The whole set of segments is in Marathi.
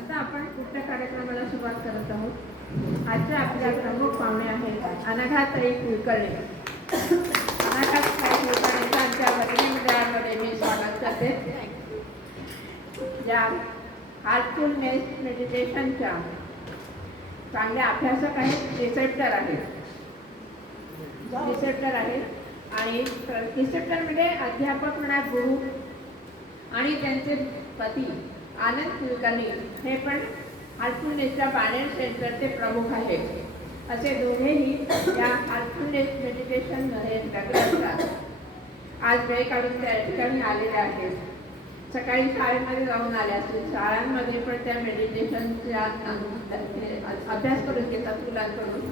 आता आपण पुढच्या कार्यक्रमाला सुरुवात करत आहोत। आजच्या आपल्या प्रमुख पाहुणे आहेत अनघाताई कुलकर्णी। अनघाताई कुलकर्णींचा आमच्या भगिनीमध्ये मी स्वागत करते। ज्या हार्टफुलनेस मेडिटेशनच्या चांगल्या अभ्यासक आहेत, रिसेप्टर आहेत आणि रिसेप्टर म्हणजे अध्यापक म्हणा, गुरु आणि त्यांचे पती आनंद कुलकर्णी हे पण हार्टफुलनेसच्या बाणेर सेंटरचे प्रमुख आहेत। असे दोघेही या हार्टफुलनेस मेडिटेशनमध्ये व्यग्र असतात। आज वेळ काढून त्या ठिकाणी आलेले आहेत। सकाळी शाळेमध्ये जाऊन आले असतील, शाळांमध्ये पण त्या मेडिटेशनच्या अभ्यास करून घेतात मुलांकडून।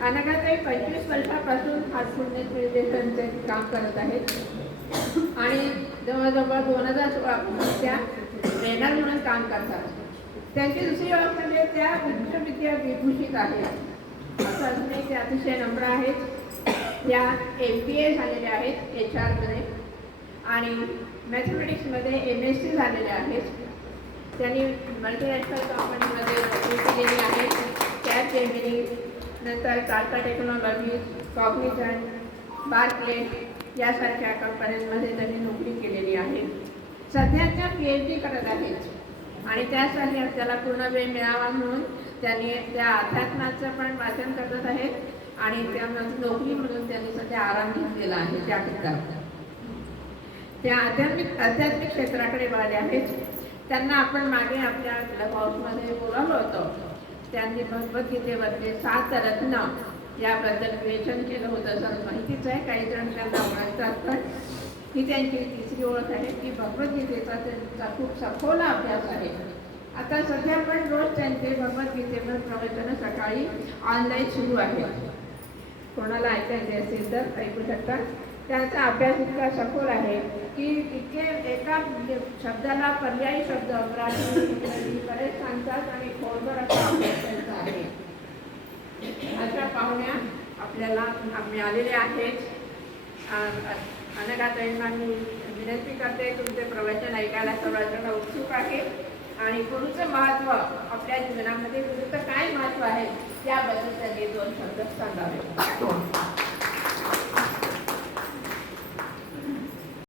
अनघाताई 25 वर्षापासून हार्टफुलनेस मेडिटेशनचे काम करत आहेत आणि जवळजवळ 2016 त्या ट्रेनर म्हणून काम करतात। त्यांची दुसरी ओळख म्हणजे त्या उच्च विभूषित आहेत। असं असूनही ते अतिशय नम्र आहेत। त्या MBA झालेल्या आहेत HR मध्ये आणि मॅथमॅटिक्समध्ये MSc झालेल्या आहेत। त्यांनी मल्टीनॅशनल कंपनीमध्ये नोकरी केलेली आहे। कॅपजेमिनी, नंतर टाटा टेक्नॉलॉजी, कॉग्निझंट, बार्कले यासारख्या कंपन्यांमध्ये त्यांनी नोकरी केलेली आहे। सध्या त्या PhD करत आहेत आणि त्यासाठी त्याला पूर्ण वेळ मिळावा म्हणून त्यांनी त्या अध्यात्माचं पण वाचन करत आहेत आणि त्यामध्ये नोकरी म्हणून त्यांनी सध्या आराम घेतलेला आहे। त्याकरिता त्या आध्यात्मिक क्षेत्राकडे वळले आहेत। त्यांना आपण मागे आपल्या क्लब हाऊसमध्ये बोलावलं होतं। त्यांनी भगवद्गीतेवरचे 7 रत्न याबद्दल विवेचन केलं होतं। असं माहितीच आहे, काही जण त्यांना ओळखतात, पण ही त्यांची तिसरी ओळख आहे की भगवद्गीतेचा त्यांचा खूप सखोल अभ्यास आहे। आता सध्या पण रोज त्यांचे भगवद्गीतेवर प्रवचन सकाळी ऑनलाईन सुरू आहे। कोणाला ऐकायचे असेल तर ऐकू शकतात। त्यांचा अभ्यास इतका सखोल आहे की इतके एका शब्दाला पर्यायी शब्द मराठी इंग्रजी बरेच सांगतात आणि खोलवर असा अभ्यास त्यांचा आहे। अशा पाहुण्या आपल्याला मिळालेल्या आहेत। अनघाताईंना मी विनंती करते, तुमचे प्रवचन ऐकायला सर्वजण उत्सुक आहे आणि गुरुचं महत्त्व, आपल्या जीवनामध्ये गुरुचं काय महत्त्व आहे याबद्दल त्यांनी 2 शब्द सांगावे।